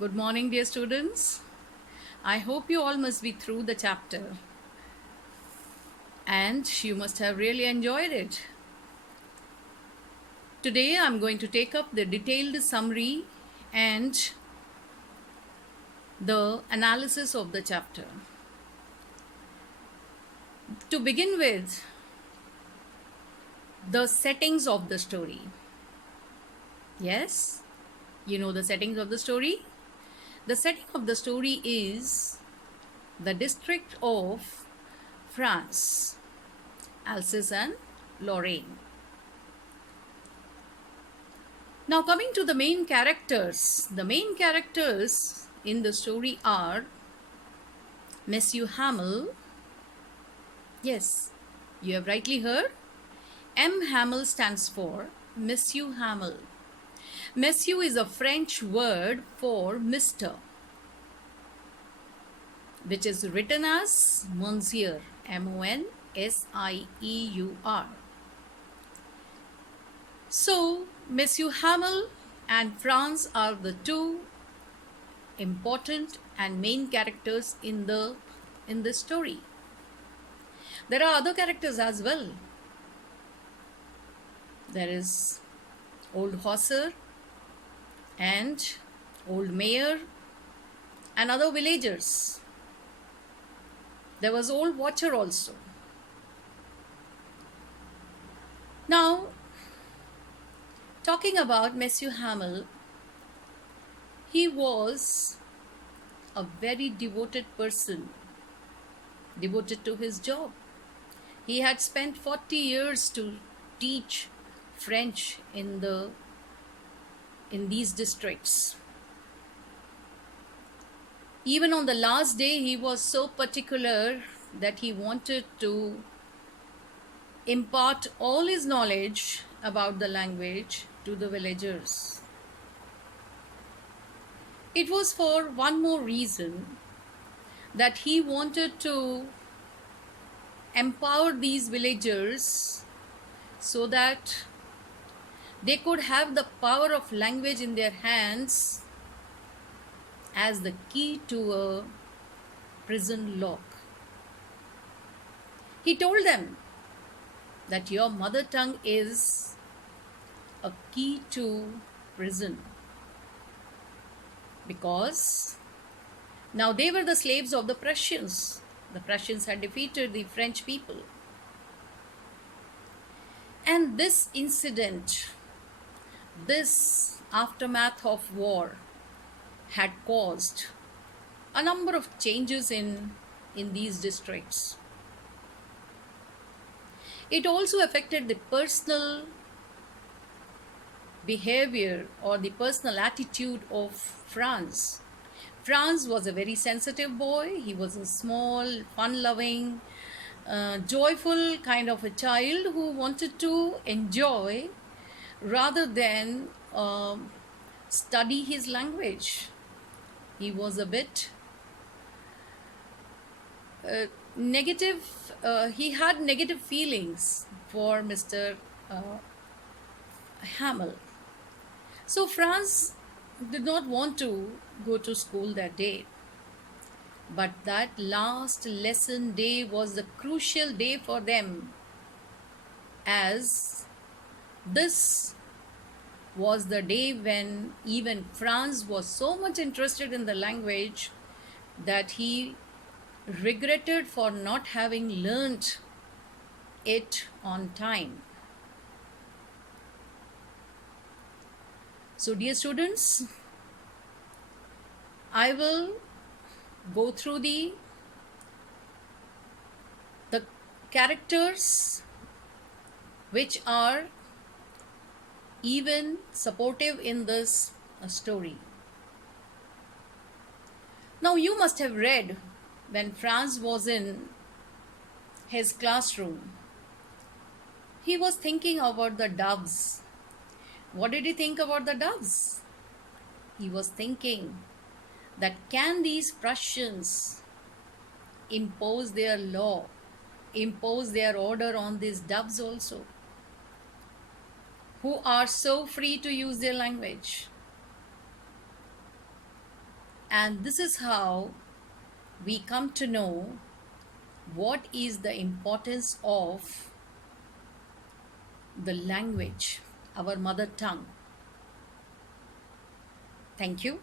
Good morning, dear students. I hope you all must be through the chapter and you must have really enjoyed it. Today, I'm going to take up the detailed summary and the analysis of the chapter. To begin with, the settings of the story. Yes, you know the settings of the story? The setting of the story is the district of France, Alsace and Lorraine. Now, coming to the main characters in the story are Monsieur Hamel. Yes, you have rightly heard. M. Hamel stands for Monsieur Hamel. Monsieur is a French word for Mr., which is written as Monsieur, Monsieur. So, Monsieur Hamel and Franz are the two important and main characters in the story. There are other characters as well. There is Old Hosser and Old Mayor and other villagers. There was Old Watcher also. Now, talking about Monsieur Hamel, he was a very devoted person, devoted to his job. He had spent 40 years to teach French in these districts. Even on the last day, he was so particular that he wanted to impart all his knowledge about the language to the villagers. It was for one more reason, that he wanted to empower these villagers so that they could have the power of language in their hands as the key to a prison lock. He told them that your mother tongue is a key to prison, because now they were the slaves of the Prussians. The Prussians had defeated the French people. And this incident, this aftermath of war, had caused a number of changes in these districts. It also affected the personal behavior or the personal attitude of Franz. Franz was a very sensitive boy. He was a small, fun-loving, joyful kind of a child who wanted to enjoy rather than study his language. He was a bit negative. He had negative feelings for Mr. Hamel. So Franz did not want to go to school that day. But that last lesson day was the crucial day for them, as this was the day when even Franz was so much interested in the language that he regretted for not having learnt it on time. So, dear students, I will go through the characters which are even supportive in this story. Now, you must have read when Franz was in his classroom, he was thinking about the doves. What did he think about the doves? He was thinking that can these Prussians impose their law, impose their order on these doves also, who are so free to use their language? And this is how we come to know what is the importance of the language, our mother tongue. Thank you.